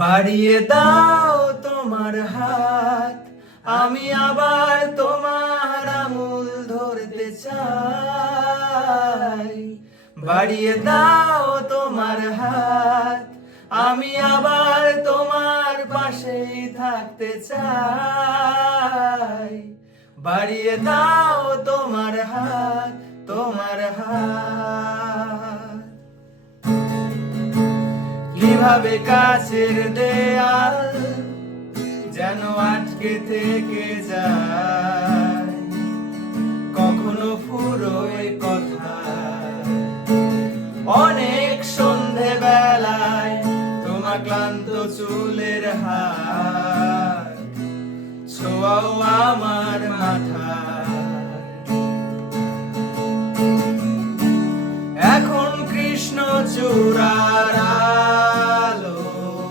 বাড়িয়ে দাও তোমার হাত, আমি আবার তোমার আঙুল ধরতে চাই। বাড়িয়ে দাও তোমার হাত, আমি আবার তোমার পাশেই থাকতে চাই। বাড়িয়ে দাও তোমার হাত, তোমার হাত। কিভাবে কাছের দেয়াল যেন আটকে থেকে যায়, কখনো ফুরোয় কথা। অনেক সন্ধে বেলায় তোমার ক্লান্ত চুলের হাত ছোঁয়াও আমার মাথা। এখন কৃষ্ণচূড়ার